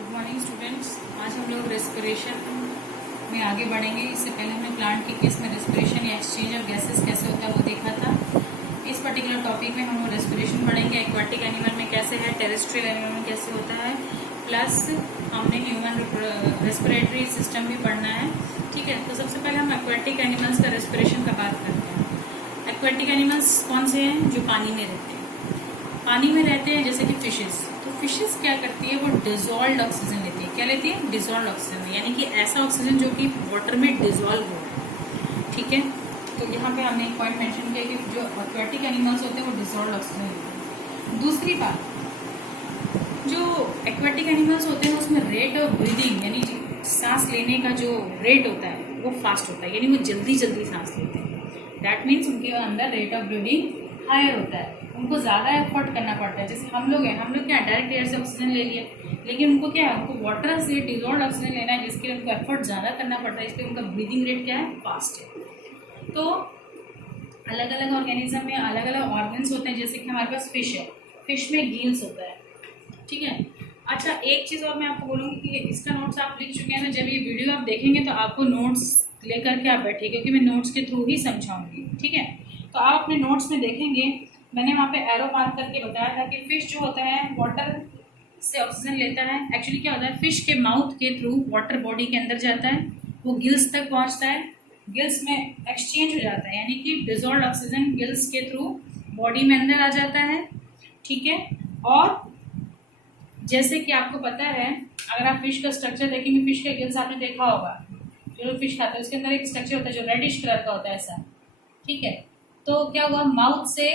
Good morning students. आज हम लोग रेस्पिरेशन में आगे बढ़ेंगे। इससे पहले हमने प्लांट के केस में रेस्पिरेशन या एक्सचेंज ऑफ गैसेस कैसे होता है वो देखा था। इस पर्टिकुलर टॉपिक में हम लोग रेस्पिरेशन पढ़ेंगे। एक्वाटिक एनिमल में कैसे है, टेरेस्ट्रियल एनिमल में कैसे होता है, प्लस हमने ह्यूमन रेस्पिरेटरी सिस्टम भी पढ़ना है। ठीक है, तो सबसे पहले हम एक्वाटिक एनिमल्स का रेस्पिरेशन का बात करते हैं। एक्वाटिक एनिमल्स कौन से हैं? जो पानी में रहते हैं। पानी में रहते हैं जैसे कि फिशेस। तो फिशेस क्या करती है, वो डिजोल्व ऑक्सीजन लेती है। क्या लेती है? डिजोल्व ऑक्सीजन, यानी कि ऐसा ऑक्सीजन जो कि वाटर में डिजोल्व हो रहा है। ठीक है, तो यहाँ पे हमने एक पॉइंट मेंशन किया कि जो एक्वाटिक एनिमल्स होते हैं वो डिजोल्व ऑक्सीजन लेते हैं। दूसरी बात, जो एक्वाटिक एनिमल्स होते हैं उसमें रेट ऑफ ब्रीदिंग यानी सांस लेने का जो रेट होता है वो फास्ट होता है, यानी वो जल्दी जल्दी सांस लेते हैं। दैट मीन्स उनके अंदर रेट ऑफ ब्रीदिंग हायर होता है, उनको ज़्यादा एफर्ट करना पड़ता है। जैसे हम लोग हैं, हम लोग क्या डायरेक्ट एयर से ऑक्सीजन ले लिए, लेकिन उनको क्या है, उनको वाटर से डिजोल्व ऑक्सीजन लेना है, जिसके लिए उनको एफर्ट ज़्यादा करना पड़ता है, इसलिए उनका ब्रीदिंग रेट क्या है, फास्ट है। तो अलग अलग ऑर्गेनिज्म में अलग अलग ऑर्गन्स होते हैं। जैसे कि हमारे पास फिश है, फिश में गिल्स होता है। ठीक है, अच्छा एक चीज़ और मैं आपको बोलूँगी कि इसका नोट्स आप लिख चुके हैं ना, जब ये वीडियो आप देखेंगे तो आपको नोट्स लेकर के आप बैठिए, क्योंकि मैं नोट्स के थ्रू ही समझाऊंगी। ठीक है, तो आप अपने नोट्स में देखेंगे, मैंने वहाँ पे एरो मार्क करके बताया था कि फिश जो होता है वाटर से ऑक्सीजन लेता है। एक्चुअली क्या होता है, फिश के माउथ के थ्रू वाटर बॉडी के अंदर जाता है, वो गिल्स तक पहुँचता है, गिल्स में एक्सचेंज हो जाता है, यानी कि डिजोल्व ऑक्सीजन गिल्स के थ्रू बॉडी में अंदर आ जाता है। ठीक है, और जैसे कि आपको पता है, अगर आप फिश का स्ट्रक्चर देखेंगे, फिश के गिल्स आपने देखा होगा, जो फिश खाता है उसके अंदर एक स्ट्रक्चर होता है जो रेडिश कलर का होता है ऐसा। ठीक है, तो क्या हुआ, माउथ से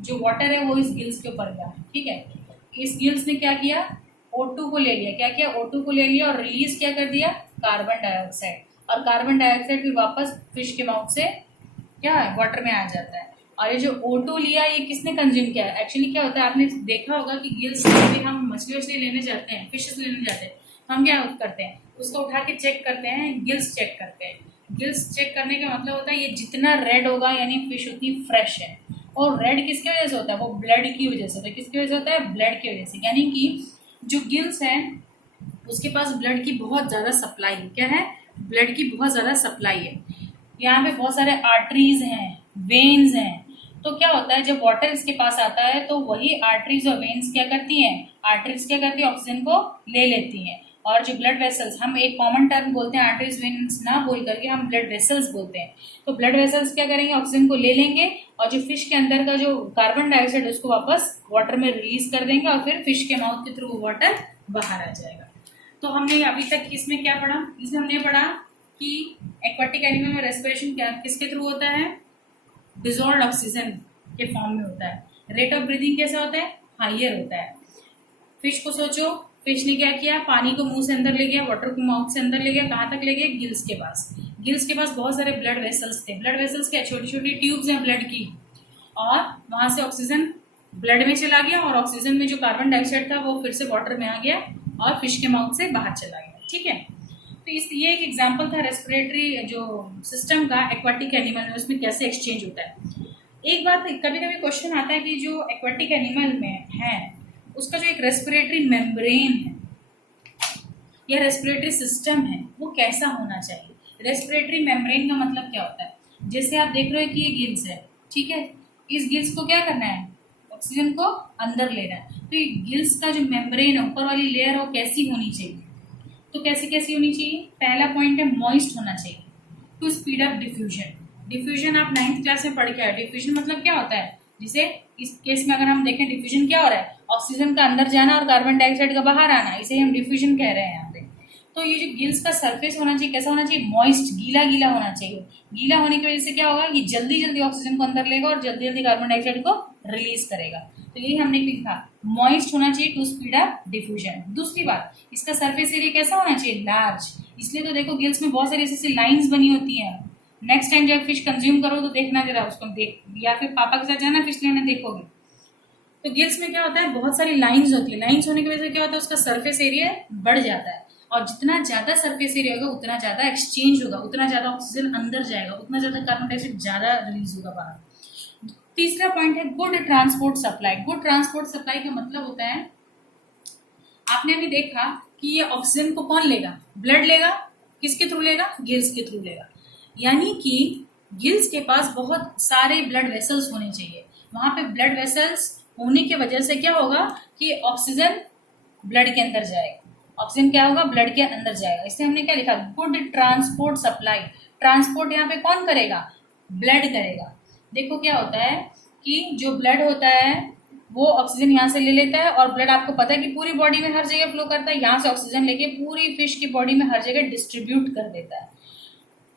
जो वाटर है वो इस गिल्स के ऊपर गया। ठीक है, इस गिल्स ने क्या किया, O2 को ले लिया। क्या किया, O2 को ले लिया और रिलीज क्या कर दिया, कार्बन डाइऑक्साइड। और कार्बन डाइऑक्साइड फिर वापस फिश के माउथ से क्या है, वाटर में आ जाता है। और ये जो O2 लिया, ये किसने कंज्यूम किया? एक्चुअली क्या होता है, आपने देखा होगा कि गिल्स से भी हम मछली लेने जाते हैं, फिशेस लेने जाते हैं, हम क्या करते हैं, उसको उठा के चेक करते हैं, गिल्स चेक करते हैं। गिल्स चेक करने का मतलब होता है ये जितना रेड होगा यानी फिश उतनी फ्रेश है। और रेड किसकी वजह से होता है, वो ब्लड की वजह से होता है। किसकी वजह से होता है? ब्लड की वजह से। यानी कि जो गिल्स है उसके पास ब्लड की बहुत ज़्यादा सप्लाई है। क्या है? ब्लड की बहुत ज़्यादा सप्लाई है। यहाँ पे बहुत सारे आर्टरीज हैं, वेन्स हैं। तो क्या होता है, जब वाटर इसके पास आता है तो वही आर्टरीज और वेन्स क्या करती हैं, आर्टरीज क्या करती है, ऑक्सीजन को ले लेती हैं। और जो ब्लड वेसल्स, हम एक कॉमन टर्म बोलते हैं आर्टरीज वेन्स ना बोल करके हम ब्लड वेसल्स बोलते हैं। तो ब्लड वेसल्स क्या करेंगे, ऑक्सीजन को ले लेंगे और जो फिश के अंदर का जो कार्बन डाइऑक्साइड है उसको वापस वाटर में रिलीज कर देंगे और फिर फिश के माउथ के थ्रू वाटर बाहर आ जाएगा। तो हमने अभी तक इसमें क्या पढ़ा, इसमें हमने पढ़ा कि एक्वाटिक एनिमल में रेस्पिरेशन क्या किसके थ्रू होता है, डिजोल्व ऑक्सीजन के फॉर्म में होता है। रेट ऑफ ब्रीदिंग कैसा होता है, हाइयर होता है। फिश को सोचो, फिश ने क्या किया, पानी को मुंह से अंदर ले गया, वाटर को माउथ से अंदर ले गया, कहाँ तक ले गया, गिल्स के पास। गिल्स के पास बहुत सारे ब्लड वेसल्स थे। ब्लड वेसल्स क्या, छोटी छोटी ट्यूब्स हैं ब्लड की, और वहां से ऑक्सीजन ब्लड में चला गया और ऑक्सीजन में जो कार्बन डाइऑक्साइड था वो फिर से वाटर में आ गया और फिश के माउथ से बाहर चला गया। ठीक है, तो ये एक एग्जाम्पल था रेस्पिरेटरी जो सिस्टम का एक्वाटिक एनिमल में, उसमें कैसे एक्सचेंज होता है। एक बात, कभी कभी क्वेश्चन आता है कि जो एक्वाटिक एनिमल में है उसका जो एक रेस्पिरेटरी मेम्ब्रेन है या रेस्पिरेटरी सिस्टम है वो कैसा होना चाहिए। रेस्पिरेटरी मेम्ब्रेन का मतलब क्या होता है, जैसे आप देख रहे हो कि ये गिल्स है। ठीक है, इस गिल्स को क्या करना है, ऑक्सीजन को अंदर लेना है। तो ये गिल्स का जो मेम्ब्रेन है, ऊपर वाली लेयर है, वो कैसी होनी चाहिए, तो कैसी होनी चाहिए। पहला पॉइंट है मॉइस्ट होना चाहिए to speed up diffusion. Diffusion आप 9th क्लास में पढ़ के आए। डिफ्यूजन मतलब क्या होता है, जिसे इस केस में अगर हम देखें, डिफ्यूजन क्या हो रहा है, ऑक्सीजन का अंदर जाना और कार्बन डाइऑक्साइड का बाहर आना, इसे हम डिफ्यूजन कह रहे हैं यहाँ पे। तो ये जो गिल्स का सरफेस होना चाहिए कैसा होना चाहिए, मॉइस्ट, गीला गीला होना चाहिए। गीला होने की वजह से क्या होगा, ये जल्दी जल्दी ऑक्सीजन को अंदर लेगा और जल्दी जल्दी कार्बन डाइऑक्साइड को रिलीज करेगा। तो यही हमने लिखा, मॉइस्ट होना चाहिए टू स्पीड अप डिफ्यूजन। दूसरी बात, इसका सरफेस एरिया कैसा होना चाहिए, लार्ज। इसलिए तो देखो गिल्स में बहुत सारी ऐसी लाइन्स बनी होती हैं। नेक्स्ट टाइम जब फिश कंज्यूम करो तो देखना जरा उसको, देख या फिर पापा के साथ जाना फिश लेने, देखोगे तो गिल्स में क्या होता है, बहुत सारी लाइंस होती है। लाइंस होने की वजह से क्या होता है, उसका सरफेस एरिया बढ़ जाता है, और जितना ज्यादा सरफेस एरिया होगा उतना ज्यादा एक्सचेंज होगा, उतना ज्यादा ऑक्सीजन अंदर जाएगा, उतना ज्यादा कार्बन डाइऑक्साइड ज्यादा रिलीज होगा बाहर। तीसरा पॉइंट है good transport supply. Good transport supply का मतलब होता है, आपने अभी देखा कि ये ऑक्सीजन को कौन लेगा, ब्लड लेगा, किसके थ्रू लेगा, गिल्स के थ्रू लेगा। यानी कि गिल्स के पास बहुत सारे ब्लड वेसल्स होने चाहिए। वहां पे ब्लड वेसल्स होने की वजह से क्या होगा कि ऑक्सीजन ब्लड के अंदर जाएगा, ऑक्सीजन क्या होगा, ब्लड के अंदर जाएगा। इसलिए हमने क्या लिखा, गुड ट्रांसपोर्ट सप्लाई। ट्रांसपोर्ट यहाँ पे कौन करेगा, ब्लड करेगा। देखो क्या होता है कि जो ब्लड होता है वो ऑक्सीजन यहाँ से ले लेता है, और ब्लड आपको पता है कि पूरी बॉडी में हर जगह फ्लो करता है, यहाँ से ऑक्सीजन लेके पूरी फिश की बॉडी में हर जगह डिस्ट्रीब्यूट कर देता है।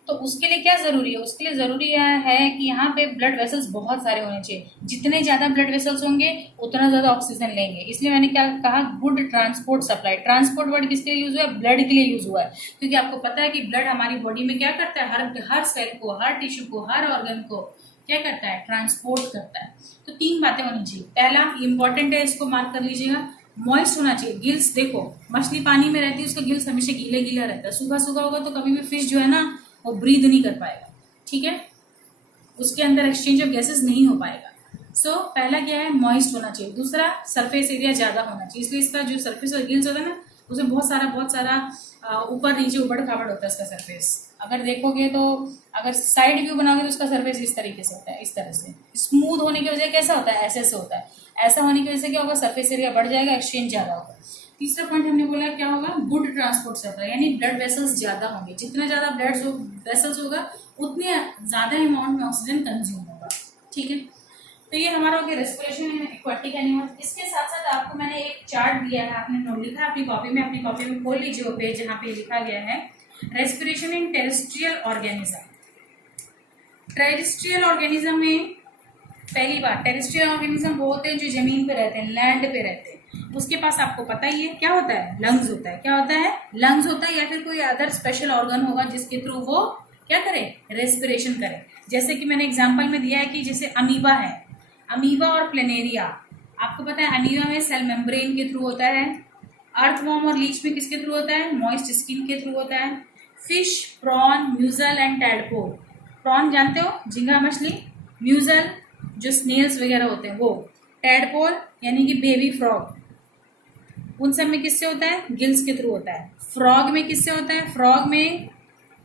तो उसके लिए क्या जरूरी है, उसके लिए जरूरी है कि यहाँ पे ब्लड वेसल्स बहुत सारे होने चाहिए। जितने ज्यादा ब्लड वेसल्स होंगे उतना ज्यादा ऑक्सीजन लेंगे। इसलिए मैंने क्या कहा, good transport supply. Transport word किसके लिए यूज हुआ है, ब्लड के लिए यूज हुआ है, क्योंकि आपको पता है कि ब्लड हमारी बॉडी में क्या करता है, हर सेल को, हर टिश्यू को, हर ऑर्गन को क्या करता है, ट्रांसपोर्ट करता है। तो 3 बातें होनी चाहिए। पहला इंपॉर्टेंट है, इसको मार्क कर लीजिएगा, मॉइस्ट होना चाहिए गिल्स। देखो मछली पानी में रहती है, उसका गिल्स हमेशा गीला गीला रहता है। सूखा सूखा होगा तो कभी भी फिश जो है ना वो ब्रीद नहीं कर पाएगा, ठीक है, उसके अंदर एक्सचेंज ऑफ गैसेस नहीं हो पाएगा। सो पहला क्या है, मॉइस्ट होना चाहिए। दूसरा सरफेस एरिया ज्यादा होना चाहिए, इसलिए इसका जो सरफेस और गिल्स होता है ना उसमें बहुत सारा ऊपर नीचे उबड़ खाबड़ होता है उसका सरफेस। अगर देखोगे तो अगर साइड व्यू बनाओगे तो उसका सरफेस इस तरीके से होता है, इस तरह से स्मूथ होने की वजह कैसा होता है, ऐसे होता है। ऐसा होने की वजह से क्या होगा, सरफेस एरिया बढ़ जाएगा, एक्सचेंज ज्यादा होगा। तीसरा पॉइंट हमने बोला क्या होगा, गुड ट्रांसपोर्ट सप्लाई, यानी ब्लड वेसल्स ज्यादा होंगे। जितना ज्यादा ब्लड वेसल्स होगा उतने ज्यादा अमाउंट में ऑक्सीजन कंज्यूम होगा, ठीक है। तो ये हमारा हो गया रेस्पिरेशन इन एक्वाटिक एनिमल। इसके साथ साथ आपको मैंने एक चार्ट दिया है, आपने नोट लिखा अपनी कॉपी में खोल लीजिए वो पेज जहाँ पे लिखा गया है respiration in terrestrial organism. Terrestrial organism में पहली बात, टेरेस्ट्रियल ऑर्गेनिज्म वो होते हैं जो जमीन पे रहते हैं, लैंड पे रहते हैं। उसके पास आपको पता ही है क्या होता है, लंग्स होता है। क्या होता है, लंग्स होता है, या फिर कोई अदर स्पेशल ऑर्गन होगा जिसके थ्रू वो क्या करे, रेस्पिरेशन करे। जैसे कि मैंने एग्जांपल में दिया है कि जैसे अमीबा है, अमीबा और प्लेनेरिया। आपको पता है अमीबा में सेल मेम्ब्रेन के थ्रू होता है, अर्थवॉर्म और लीच में किसके थ्रू होता है, मॉइस्ट स्किन के थ्रू होता है। Fish, prawn, mussel and tadpole. Prawn जानते हो, झींगा मछली, म्यूजल जो स्नेल्स वगैरह होते हैं वो, टैडपोल यानी कि बेबी फ्रॉग, उन सब में किससे होता है, गिल्स के थ्रू होता है। फ्रॉग में किससे होता है, फ्रॉग में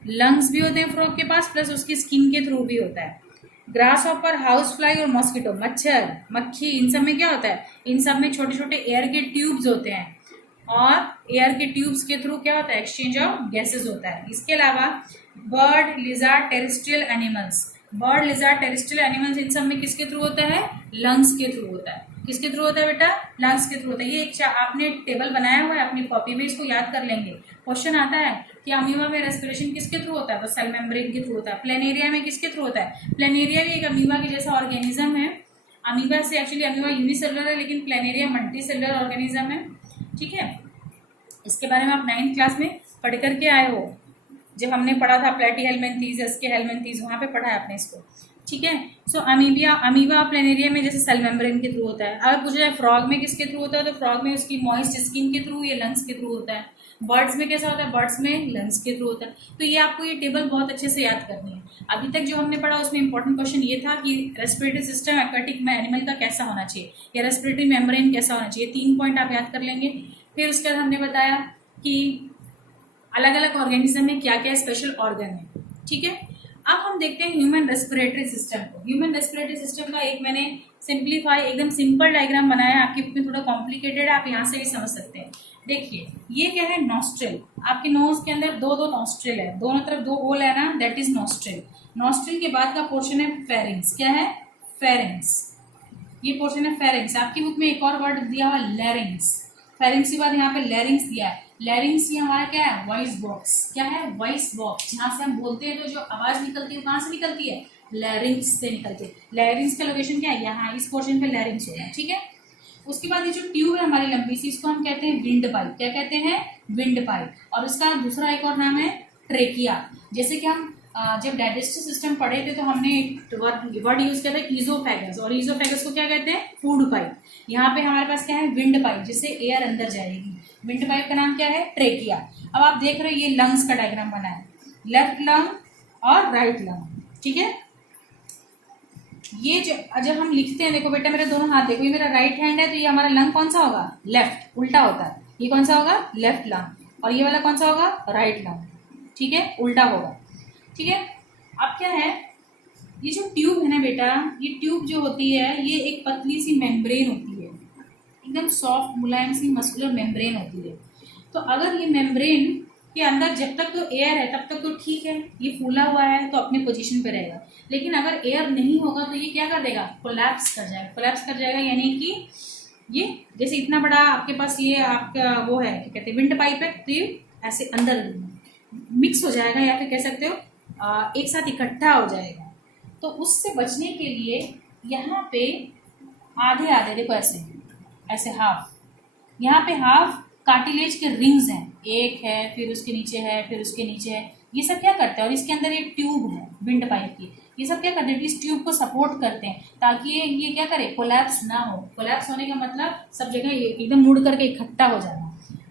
लंग्स भी होते हैं फ्रॉग के पास, प्लस उसकी स्किन के थ्रू भी होता है। ग्रास हॉपर, हाउस फ्लाई और मॉस्किटो, मच्छर, मक्खी, इन सब में क्या होता है, इन सब में छोटे छोटे एयर के ट्यूब्स होते हैं, और एयर के ट्यूब्स के थ्रू क्या होता है, एक्सचेंज ऑफ गैसेस होता है। इसके अलावा bird, lizard, terrestrial animals, bird, lizard, terrestrial animals, इन सब में किसके थ्रू होता है, लंग्स के थ्रू होता है। किसके थ्रू होता है बेटा, लंग्स के थ्रू होता है। ये एक आपने टेबल बनाया हुआ है अपनी कॉपी में, इसको याद कर लेंगे। क्वेश्चन आता है कि अमीबा में रेस्पिरेशन किसके थ्रू होता है, बस सेल मेम्ब्रेन के थ्रू होता है। प्लेनेरिया में किसके थ्रू होता है, प्लेनेरिया भी एक अमीबा के जैसा ऑर्गेनिज्म है। अमीबा से एक्चुअली अमीबा यूनिसेलुलर है, लेकिन प्लेनेरिया मल्टीसेलुलर ऑर्गेनिज्म है, ठीक है। इसके बारे में आप 9th क्लास में पढ़ करके आए हो, जब हमने पढ़ा था प्लेटीहेल्मिन्थीज, एस्के हेल्मिन्थीज, वहां पे पढ़ा है आपने इसको, ठीक है। सो अमीबा प्लेनेरिया में जैसे सेल मेम्ब्रेन के थ्रू होता है। अगर पूछा जाए फ्रॉग में किसके थ्रू होता है, तो फ्रॉग में उसकी मॉइस्ट स्किन के थ्रू या लंग्स के थ्रू होता है। बर्ड्स में कैसा होता है, बर्ड्स में लंग्स के थ्रू होता है। तो ये आपको ये टेबल बहुत अच्छे से याद करनी है। अभी तक जो हमने पढ़ा उसमें इंपॉर्टेंट क्वेश्चन ये था कि रेस्पिरेटरी सिस्टम एक्वाटिक में एनिमल का कैसा होना चाहिए, या रेस्पिरेटरी मेम्ब्रेन कैसा होना चाहिए। 3 पॉइंट आप याद कर लेंगे। फिर उसके बाद हमने बताया कि अलग अलग ऑर्गेनिज्म में क्या क्या स्पेशल ऑर्गन है, ठीक है। अब हम देखते हैं ह्यूमन रेस्पिरेटरी सिस्टम को। ह्यूमन रेस्पिरेटरी सिस्टम का एक मैंने सिंप्लीफाई एकदम सिंपल डायग्राम बनाया है, आपकी बुक में थोड़ा कॉम्प्लिकेटेड है, आप यहाँ से भी समझ सकते हैं। देखिए ये क्या है, नॉस्ट्रिल। आपके नोज के अंदर दो नॉस्ट्रिल है, दोनों तरफ 2 होल है ना, दैट इज नॉस्ट्रिल। नॉस्ट्रिल के बाद का पोर्शन है फेरिंग्स। क्या है, फेरिंग्स, ये पोर्शन है फेरिंग्स। आपकी बुक में एक और वर्ड दिया हुआ लैरिंग्स। फेरिंग्स के बाद यहाँ पे लैरिंग्स दिया है। लैरिंग्स ये हमारा क्या है, वॉइस बॉक्स। क्या है, वॉइस बॉक्स, जहां से हम बोलते हैं तो जो आवाज निकलती है कहाँ से निकलती है, लैरिंग्स से निकलती है। लैरिंग्स का लोकेशन क्या है, यहाँ इस पोर्शन पे लैरिंग्स होगा, ठीक है। उसके बाद ये जो ट्यूब है हमारी लंबी सी, इसको हम कहते हैं विंड पाइप। क्या कहते हैं, विंड पाइप। और इसका दूसरा एक और नाम है ट्रेकिया। जैसे कि हम जब डाइजेस्टिव सिस्टम पढ़े थे तो हमने एक वर्ड यूज किया था ईजोफेगस, और ईजोफेगस को क्या कहते हैं, फूड पाइप। यहाँ पे हमारे पास क्या है, विंड पाइप, जिससे एयर अंदर जाएगी। विंड पाइप का नाम क्या है, ट्रेकिया। अब आप देख रहे हो ये लंग्स का डायग्राम बना है, लेफ्ट लंग और राइट लंग, ठीक है। ये जब हम लिखते हैं, देखो बेटा मेरे दोनों हाथ देखो, ये मेरा राइट हैंड है, तो ये हमारा लंग कौन सा होगा, लेफ्ट, उल्टा होता है। ये कौन सा होगा? Left lung. और ये वाला कौन सा होगा? Right lung. ठीक है, उल्टा होगा। ठीक है, अब क्या है, ये जो ट्यूब है ना बेटा, ये ट्यूब जो होती है ये एक पतली सी मेम्ब्रेन होती है, एकदम सॉफ्ट मुलायम सी मस्कुलर मेम्ब्रेन होती है। तो अगर ये मेम्ब्रेन के अंदर जब तक तो एयर है तब तक तो ठीक है, ये फूला हुआ है तो अपने पोजीशन पे रहेगा। लेकिन अगर एयर नहीं होगा तो ये क्या कर देगा? कोलैप्स कर जाएगा। कोलैप्स कर जाएगा यानी कि ये जैसे इतना बड़ा आपके पास ये आपका वो है, क्या कहते हैं, विंड पाइप है, तो ये ऐसे अंदर मिक्स हो जाएगा, या फिर कह सकते हो एक साथ इकट्ठा हो जाएगा। तो उससे बचने के लिए यहाँ पे आधे आधे, देखो ऐसे ऐसे हाफ, यहाँ पे हाफ कार्टिलेज के रिंग्स हैं, एक है, फिर उसके नीचे है, फिर उसके नीचे है। ये सब क्या करते हैं, और इसके अंदर एक ट्यूब है विंड पाइप की, ये सब क्या करते हैं, इस ट्यूब को सपोर्ट करते हैं ताकि ये क्या करे, कोलैप्स ना हो। कोलैप्स होने का मतलब सब जगह एकदम मुड़ करके इकट्ठा हो जाना।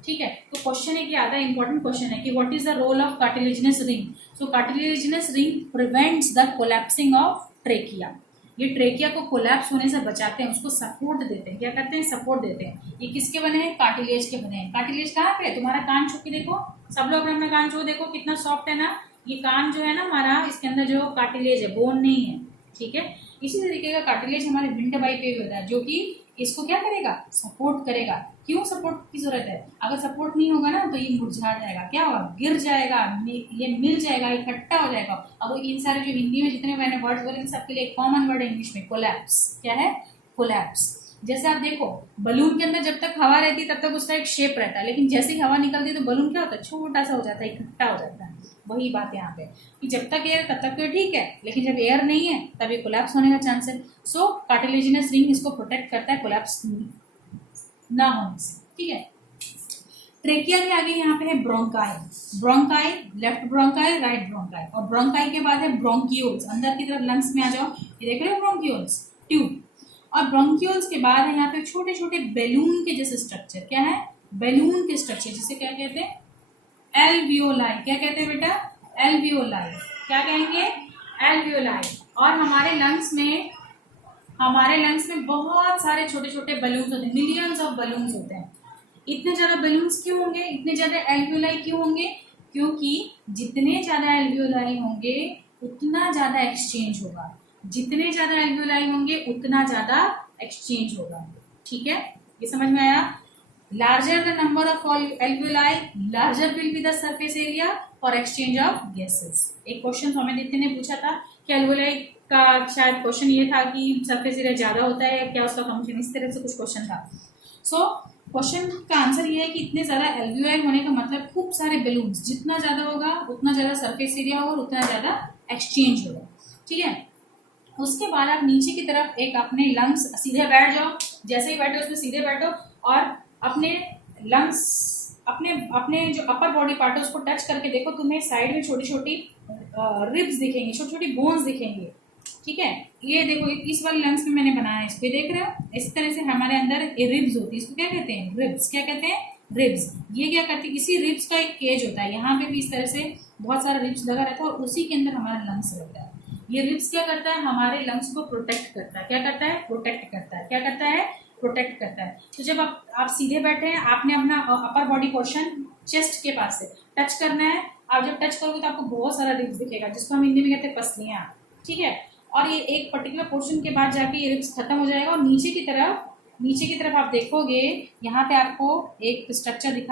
ठीक है, तो क्वेश्चन एक आधा इंपॉर्टेंट क्वेश्चन है कि what is the role of cartilaginous ring. So cartilaginous ring prevents the collapsing of trachea. ये ट्रेकिया को कोलैप्स होने से बचाते हैं, उसको सपोर्ट देते हैं। क्या करते हैं? सपोर्ट देते हैं। ये किसके बने हैं? कार्टिलेज के बने हैं। कार्टिलेज कहाँ पे है? तुम्हारा कान छू के देखो, सब लोग अपना कान छू देखो, कितना सॉफ्ट है ना। ये कान जो है ना हमारा, इसके अंदर जो कार्टिलेज है, बोन नहीं है। ठीक है, इसी तरीके का कार्टिलेज हमारे विंड पाइप पे होता है, जो कि इसको क्या करेगा? सपोर्ट करेगा। क्यों सपोर्ट की जरूरत है? अगर सपोर्ट नहीं होगा ना तो ये मुरझा जाएगा, क्या होगा? गिर जाएगा, ये मिल जाएगा, इकट्ठा हो जाएगा। अब इन सारे जो हिंदी में जितने मैंने वर्ड्स बोले, इन सबके लिए कॉमन वर्ड है इंग्लिश में, कोलैप्स। क्या है? कोलैप्स। जैसे आप देखो, बलून के अंदर जब तक हवा रहती है तब तक उसका एक शेप रहता है, लेकिन जैसे ही हवा निकलती है तो बलून क्या होता है? छोटा सा हो जाता है, इकट्ठा हो जाता है। वही बात यहाँ पे कि जब तक एयर तब तक तो ठीक है, लेकिन जब एयर नहीं है तब ये कोलैप्स होने का चांस है। सो कार्टिलेजिनस रिंग इसको प्रोटेक्ट करता है कोलैप्स ना होने से। ठीक है, ट्रेकिया के आगे यहाँ पे है bronchi. Bronchi, left bronchi, right bronchi, और ब्रोंकाई के बाद है ब्रोंकियोल्स। अंदर की तरफ लंग्स में आ जाओ, ये देख रहे हो ब्रोंकियोल्स, ट्यूब। और ब्रोंकियोल्स के बाद है यहाँ पे छोटे छोटे बैलून के जैसे स्ट्रक्चर। क्या है? बैलून के स्ट्रक्चर, जिसे क्या कहते हैं? एल्वियोलाई। क्या कहते हैं बेटा? एल्वियोलाई। क्या कहेंगे? एल्वियोलाई। और हमारे लंग्स में बहुत सारे छोटे छोटे बलून्स होते हैं, मिलियंस ऑफ बलून्स होते हैं। इतने ज्यादा बलून्स क्यों होंगे? इतने ज्यादा एल्वियोलाई क्यों होंगे? क्योंकि जितने ज्यादा एल्वियोलाई होंगे उतना ज्यादा एक्सचेंज होगा। जितने ज्यादा एल्वियोलाई होंगे उतना ज्यादा एक्सचेंज होगा। ठीक है, ये समझ में आया? Larger the number of alveoli, larger will be the surface area for exchange of gases. एक क्वेश्चन सौम्यदीप्ति ने पूछा था कि एल्वियोलाई का शायद क्वेश्चन ये था कि सरफेस एरिया ज्यादा होता है, क्या उसका फंक्शन, इस तरह से कुछ क्वेश्चन था। सो क्वेश्चन का आंसर ये है कि इतने ज्यादा एल्वियोलाई होने का मतलब खूब सारे बैलून्स, जितना ज्यादा होगा उतना ज्यादा सरफेस एरिया होगा और उतना ज्यादा एक्सचेंज होगा। ठीक है, उसके बाद आप नीचे की तरफ एक अपने लंग्स, सीधे बैठ जाओ, जैसे ही बैठो उसमें सीधे बैठो और अपने लंग्स, अपने जो अपर बॉडी पार्ट है उसको टच करके देखो, तुम्हें साइड में छोटी छोटी रिब्स दिखेंगी, छोटी छोटी बोन्स दिखेंगे। ठीक है, ये देखो इस वाले लंग्स में मैंने बनाया है, इसको देख रहे हो? इस तरह से हमारे अंदर रिब्स होती है, इसको क्या कहते हैं? रिब्स। क्या कहते हैं? रिब्स। ये क्या करती है? इसी रिब्स का एक केज होता है, यहाँ पे भी इस तरह से बहुत सारा रिब्स लगा रहता है और उसी के अंदर हमारा लंग्स रहता है। ये रिब्स क्या करता है? हमारे लंग्स को प्रोटेक्ट करता है। क्या करता है? प्रोटेक्ट करता है। क्या करता है? प्रोटेक्ट करता है। तो जब आप सीधे बैठे हैं, आपने अपना अपर बॉडी पोर्शन चेस्ट के पास से टच करना है। आप जब टच करोगे तो आपको बहुत सारा रिब्स दिखेगा, जिसको हम हिंदी में कहते हैं पसलियां। ठीक है, और ये एक पर्टिकुलर पोर्शन के बाद जाके ये रिब्स खत्म हो जाएगा और नीचे की तरफ आप देखोगे, यहाँ पे आपको एक स्ट्रक्चर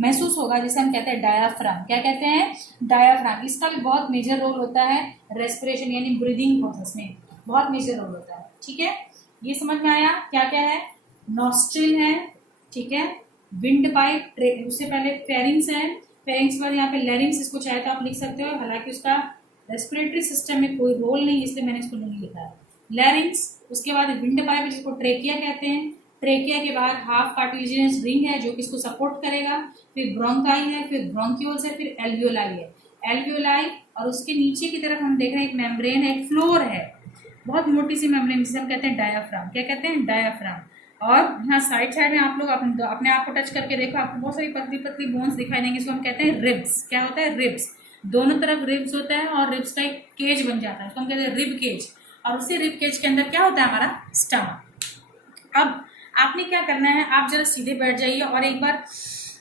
महसूस होगा जिसे हम कहते हैं डायाफ्राम। क्या कहते हैं? डायाफ्राम। इसका भी बहुत मेजर रोल होता है रेस्पिरेशन यानी ब्रीदिंग प्रोसेस में, बहुत मेजर रोल होता है। ठीक है, ये समझ में आया? क्या क्या है? नॉस्ट्रिल है, ठीक है, विंड पाइप, उससे पहले फेरिंग्स है, फेरिंग्स के बाद यहाँ पे लैरिंग्स, इसको चाहे तो आप लिख सकते हो, हालांकि उसका रेस्पिरेटरी सिस्टम में कोई रोल नहीं, इसलिए मैंने इसको नहीं लिखा है। लैरिंग्स, उसके बाद विंड पाइप जिसको ट्रेकिया कहते हैं, ट्रेकिया के बाद हाफ कार्टिलेजिनस रिंग है जो कि इसको सपोर्ट करेगा, फिर ब्रोंकाई है, फिर ब्रोंक्यूल्स है, फिर एल्वियोलाई है। एल्वियोलाई और उसके नीचे की तरफ हम देख रहे हैं एक मेम्ब्रेन है, एक फ्लोर है, बहुत मोटी सी मेम्ब्रेन जिसे हम कहते हैं डायाफ्राम। क्या कहते हैं? डायाफ्राम। और यहाँ साइड में आप लोग अपने आप को टच करके देखो, आपको बहुत सारी पतली पतली बोन्स दिखाई देंगे, इसको हम कहते हैं रिब्स। क्या होता है? रिब्स। दोनों तरफ रिब्स होता है और रिब्स का एक केज बन जाता है, इसको हम कहते हैं रिब केज। और उसी रिब केज के अंदर क्या होता है? हमारा स्टमक। अब आपने क्या करना है, आप जरा सीधे बैठ जाइए और एक बार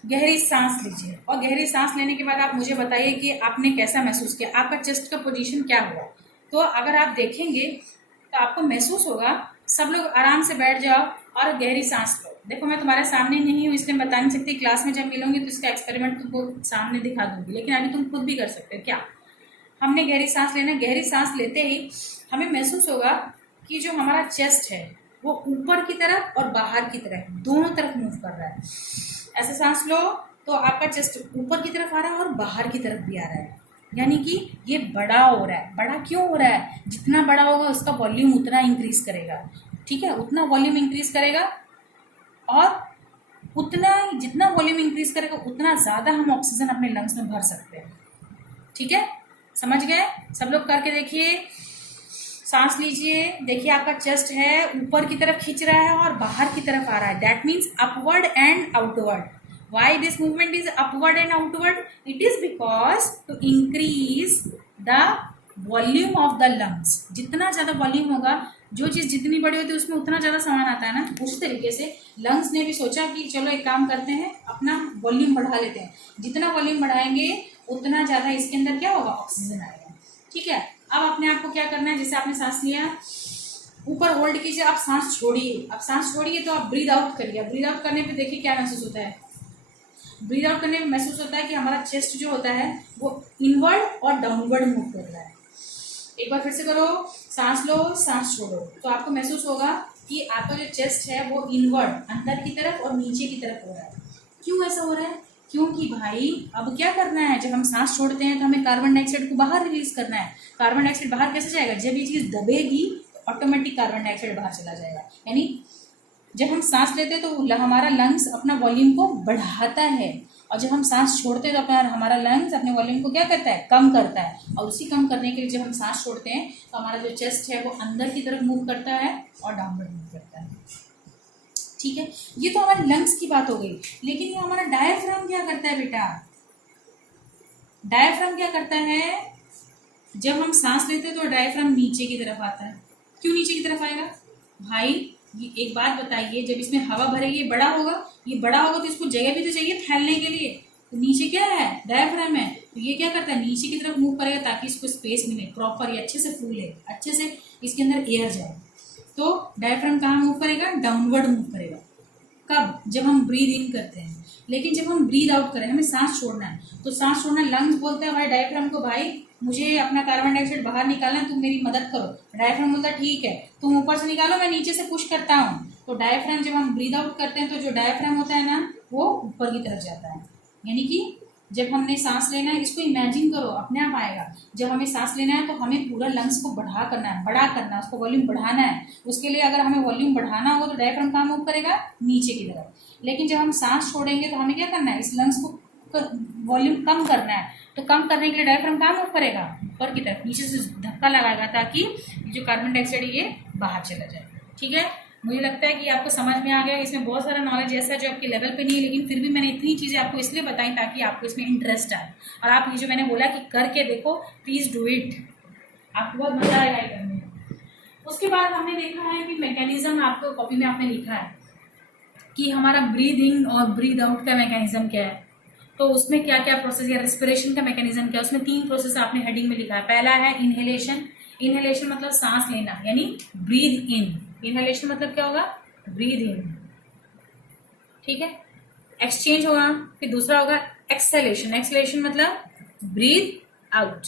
गहरी सांस लीजिए, और गहरी सांस लेने के बाद आप मुझे बताइए कि आपने कैसा महसूस किया, आपका चेस्ट का पोजीशन क्या हुआ। तो अगर आप देखेंगे तो आपको महसूस होगा, सब लोग आराम से बैठ जाओ और गहरी सांस लो। देखो मैं तुम्हारे सामने नहीं हूँ इसलिए बता नहीं सकती, क्लास में जब मिलूंगी तो इसका एक्सपेरिमेंट तुमको सामने दिखा दूंगी, लेकिन अभी तुम खुद भी कर सकते हो। क्या हमने गहरी सांस लेना, गहरी सांस लेते ही हमें महसूस होगा कि जो हमारा चेस्ट है वो ऊपर की तरफ और बाहर की तरफ दोनों तरफ मूव कर रहा है। ऐसे सांस लो तो आपका चेस्ट ऊपर की तरफ आ रहा है और बाहर की तरफ भी आ रहा है, यानी कि ये बड़ा हो रहा है। बड़ा क्यों हो रहा है, जितना बड़ा होगा उसका वॉल्यूम उतना इंक्रीज करेगा, ठीक है, उतना वॉल्यूम इंक्रीज करेगा, और उतना जितना वॉल्यूम इंक्रीज करेगा उतना ज़्यादा हम ऑक्सीजन अपने लंग्स में भर सकते हैं। ठीक है, समझ गए, सब लोग करके देखिए। सांस लीजिए, देखिए आपका चेस्ट है ऊपर की तरफ खींच रहा है और बाहर की तरफ आ रहा है, that means upward and outward. Why this movement is upward and outward, it is because to increase the volume of the lungs. जितना ज्यादा वॉल्यूम होगा, जो चीज जितनी बड़ी होती है उसमें उतना ज्यादा सामान आता है ना, उस तरीके से लंग्स ने भी सोचा कि चलो एक काम करते हैं, अपना वॉल्यूम बढ़ा लेते हैं। जितना वॉल्यूम बढ़ाएंगे उतना ज्यादा इसके अंदर क्या होगा, ऑक्सीजन आएगा। ठीक है, अब अपने आप को क्या करना है, जैसे आपने सांस लिया ऊपर होल्ड कीजिए, आप सांस छोड़िए। अब सांस छोड़िए तो आप ब्रीद आउट करिए। ब्रीद आउट करने पे देखिए क्या महसूस होता है। ब्रीद आउट करने में महसूस होता है कि हमारा चेस्ट जो होता है वो इनवर्ड और डाउनवर्ड मूव कर रहा है। एक बार फिर से करो, सांस लो, सांस छोड़ो, तो आपको महसूस होगा कि आपका जो चेस्ट है वो इनवर्ड अंदर की तरफ और नीचे की तरफ हो रहा है। क्यों ऐसा हो रहा है, क्योंकि भाई अब क्या करना है, जब हम सांस छोड़ते हैं तो हमें कार्बन डाइऑक्साइड को बाहर रिलीज करना है। कार्बन डाइऑक्साइड बाहर कैसे जाएगा, जब ये चीज दबेगी तो ऑटोमेटिक कार्बन डाइऑक्साइड बाहर चला जाएगा। यानी जब हम सांस लेते हैं तो हमारा लंग्स अपना वॉल्यूम को बढ़ाता है, और जब हम सांस छोड़ते हैं तो अपना हमारा लंग्स अपने वॉल्यूम को क्या करता है, कम करता है। और उसी कम करने के लिए जब हम सांस छोड़ते हैं तो हमारा जो चेस्ट है वो अंदर की तरफ मूव करता है और डाउनवर्ड मूव करता है। ठीक है, ये तो हमारे लंग्स की बात हो गई, लेकिन ये हमारा डायफ्राम क्या करता है बेटा। डायफ्राम क्या करता है, जब हम सांस लेते हैं तो डायफ्राम नीचे की तरफ आता है। क्यों नीचे की तरफ आएगा भाई, ये एक बात बताइए, जब इसमें हवा भरेगी ये बड़ा होगा, ये बड़ा होगा तो इसको जगह भी तो चाहिए फैलने के लिए। तो नीचे क्या है, डायफ्राम है, तो ये क्या करता है, नीचे की तरफ मूव करेगा ताकि इसको स्पेस मिले, प्रॉपर ये अच्छे से फूले, अच्छे से इसके अंदर एयर जाए। तो डायफ्राम कहाँ मूव करेगा, डाउनवर्ड मूव करेगा। कब, जब हम ब्रीद इन करते हैं। लेकिन जब हम ब्रीद आउट करें, हमें सांस छोड़ना है, तो सांस छोड़ना, लंग्स बोलते हैं भाई डायफ्राम को, भाई मुझे अपना कार्बन डाइऑक्साइड बाहर निकालना है, तुम मेरी मदद करो। डायफ्राम बोलता है ठीक है, तुम ऊपर से निकालो, मैं नीचे से पुश करता हूँ। तो डायफ्राम, जब हम ब्रीद आउट करते हैं तो जो डायफ्राम होता है ना वो ऊपर की तरफ जाता है। यानी कि जब हमने सांस लेना है, इसको इमेजिन करो, अपने आप आएगा। जब हमें सांस लेना है तो हमें पूरा लंग्स को बढ़ा करना है, बड़ा करना है, उसको वॉल्यूम बढ़ाना है। उसके लिए अगर हमें वॉल्यूम बढ़ाना हो तो डायफ्राम कहाँ मूव करेगा, नीचे की तरफ। लेकिन जब हम सांस छोड़ेंगे तो हमें क्या करना है, इस लंग्स को वॉल्यूम कम करना है। तो कम करने के लिए डायफ्राम कहाँ मूव करेगा, ऊपर की तरफ, नीचे से धक्का लगाएगा ताकि जो कार्बन डाइऑक्साइड है ये बाहर चला जाए। ठीक है, मुझे लगता है कि आपको समझ में आ गया। इसमें बहुत सारा नॉलेज ऐसा है जो आपके लेवल पे नहीं है, लेकिन फिर भी मैंने इतनी चीज़ें आपको इसलिए बताई ताकि आपको इसमें इंटरेस्ट आए। और आप ये जो मैंने बोला कि करके देखो, प्लीज़ डू इट, आपको बहुत मजा आएगा ये करने में। उसके बाद हमने देखा है कि मैकेनिज्म, आपको कॉपी में आपने लिखा है कि हमारा ब्रीद इन और ब्रीद आउट का मैकेनिज्म क्या है। तो उसमें क्या क्या प्रोसेस या रेस्पिरेशन का मैकेनिज्म क्या है, उसमें 3 प्रोसेस आपने हेडिंग में लिखा है। पहला है इनहेलेशन। इनहेलेशन मतलब सांस लेना, यानी ब्रीद इन। इनहेलेशन मतलब क्या होगा, ब्रीद इन। ठीक है, एक्सचेंज होगा। फिर दूसरा होगा एक्सहेलेशन। एक्सहेलेशन मतलब ब्रीद आउट,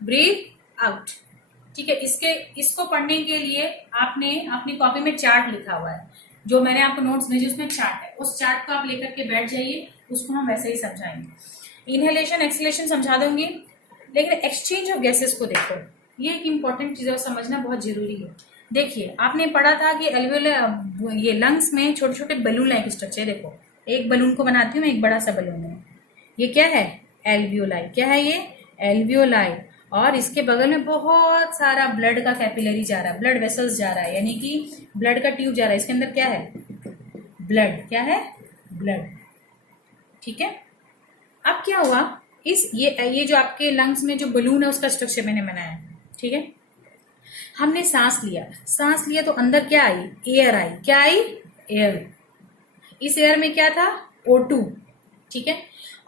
ब्रीद आउट। ठीक है, इसको पढ़ने के लिए आपने अपनी कॉपी में चार्ट लिखा हुआ है, जो मैंने आपको नोट्स भेजे उसमें चार्ट है। उस चार्ट को आप लेकर के बैठ जाइए, उसको हम वैसे ही समझाएंगे। इनहेलेशन एक्सहेलेशन समझा दूंगी, लेकिन एक्सचेंज ऑफ गैसेस को देखो, ये एक इंपॉर्टेंट चीज है, समझना बहुत जरूरी है। देखिए, आपने पढ़ा था कि एल्वियोलाई, ये लंग्स में छोटे छोटे बलून लाइक स्ट्रक्चर। देखो, एक बलून को बनाती हूँ मैं, एक बड़ा सा बलून है, ये क्या है, एल्वियोलाई। क्या है ये, एल्वियोलाई। और इसके बगल में बहुत सारा ब्लड का कैपिलरी जा रहा है, ब्लड वेसल्स जा रहा है, यानी कि ब्लड का ट्यूब जा रहा है। इसके अंदर क्या है, ब्लड। क्या है, ब्लड। ठीक है, अब क्या हुआ, ये जो आपके लंग्स में जो बलून है उसका स्ट्रक्चर मैंने बनाया। ठीक है, हमने सांस लिया तो अंदर क्या आई, एयर आई, क्या आई, एयर। इस एयर में क्या था, O2, ठीक है।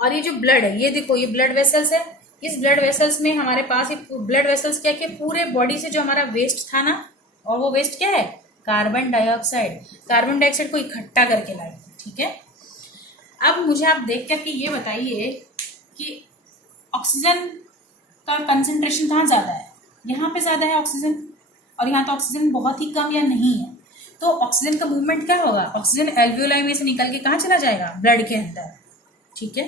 और ये जो ब्लड है, ये देखो ये ब्लड वेसल्स है। इस ब्लड वेसल्स में हमारे पास ब्लड वेसल्स क्या क्या, पूरे बॉडी से जो हमारा वेस्ट था ना, और वो वेस्ट क्या है, कार्बन डाइऑक्साइड। कार्बन डाइऑक्साइड को इकट्ठा करके लाए, ठीक है। अब मुझे आप देख करके ये बताइए कि ऑक्सीजन का कंसंट्रेशन कहाँ ज्यादा है, यहाँ पे ज्यादा है ऑक्सीजन, और यहाँ तो ऑक्सीजन बहुत ही कम या नहीं है। तो ऑक्सीजन का मूवमेंट क्या होगा, ऑक्सीजन एल्वियोलाई में से निकल के कहाँ चला जाएगा, ब्लड के अंदर, ठीक है।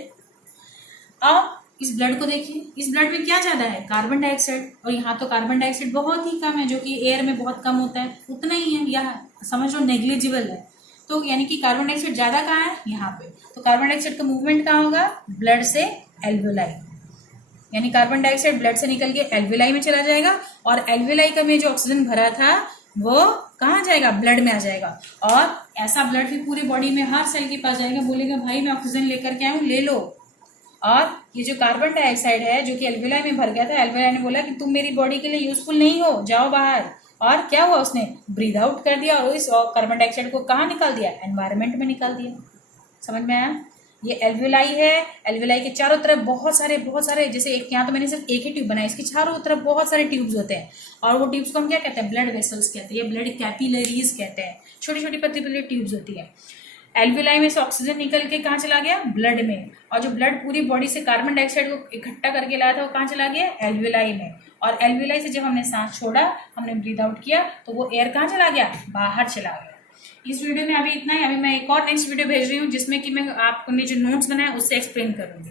अब इस ब्लड को देखिए, इस ब्लड में क्या ज्यादा है, कार्बन डाइऑक्साइड, और यहाँ तो कार्बन डाइऑक्साइड बहुत ही कम है, जो कि एयर में बहुत कम होता है, उतना ही है, या समझ लो नेग्लिजिबल है। तो यानी कि कार्बन डाइऑक्साइड ज्यादा कहाँ है, यहाँ पे। तो कार्बन डाइऑक्साइड का मूवमेंट कहाँ होगा, ब्लड से एल्वियोलाई, यानी कार्बन डाइऑक्साइड ब्लड से निकल के एल्वियोलाई में चला जाएगा, और एल्वियोलाई का में जो ऑक्सीजन भरा था वो कहाँ जाएगा, ब्लड में आ जाएगा। और ऐसा ब्लड भी पूरे बॉडी में हर सेल के पास जाएगा, बोलेगा भाई मैं ऑक्सीजन लेकर के आऊँ, ले लो। और ये जो कार्बन डाइऑक्साइड है जो कि एल्वियोलाई में भर गया था, एल्वियोलाई ने बोला कि तुम मेरी बॉडी के लिए यूजफुल नहीं हो, जाओ बाहर। और क्या हुआ, उसने ब्रीद आउट कर दिया, और इस कार्बन डाइऑक्साइड को कहाँ निकाल दिया, एनवायरमेंट में निकाल दिया। समझ में आया, ये एल्वियोलाई है। एल्वियोलाई के चारों तरफ बहुत सारे जैसे एक, यहाँ तो मैंने सिर्फ एक ही ट्यूब बनाई, इसके चारों तरफ बहुत सारे ट्यूब्स होते हैं, और वो ट्यूब्स को हम क्या कहते हैं, ब्लड वेसल्स कहते हैं, या ब्लड कैपिलरीज कहते हैं। छोटी छोटी पतली पतली ट्यूब्स होती है। एल्वियोलाई में से ऑक्सीजन निकल के कहाँ चला गया, ब्लड में, और जो ब्लड पूरी बॉडी से कार्बन डाइऑक्साइड को इकट्ठा करके लाया था वो कहाँ चला गया, एल्वियोलाई में। और एल्वियोलाई से जब हमने सांस छोड़ा, हमने ब्रीद आउट किया, तो वो एयर कहाँ चला गया, बाहर चला गया। इस वीडियो में अभी इतना ही। अभी मैं एक और नेक्स्ट वीडियो भेज रही हूँ जिसमें कि मैं आपने जो नोट्स बनाए उससे एक्सप्लेन करूंगी।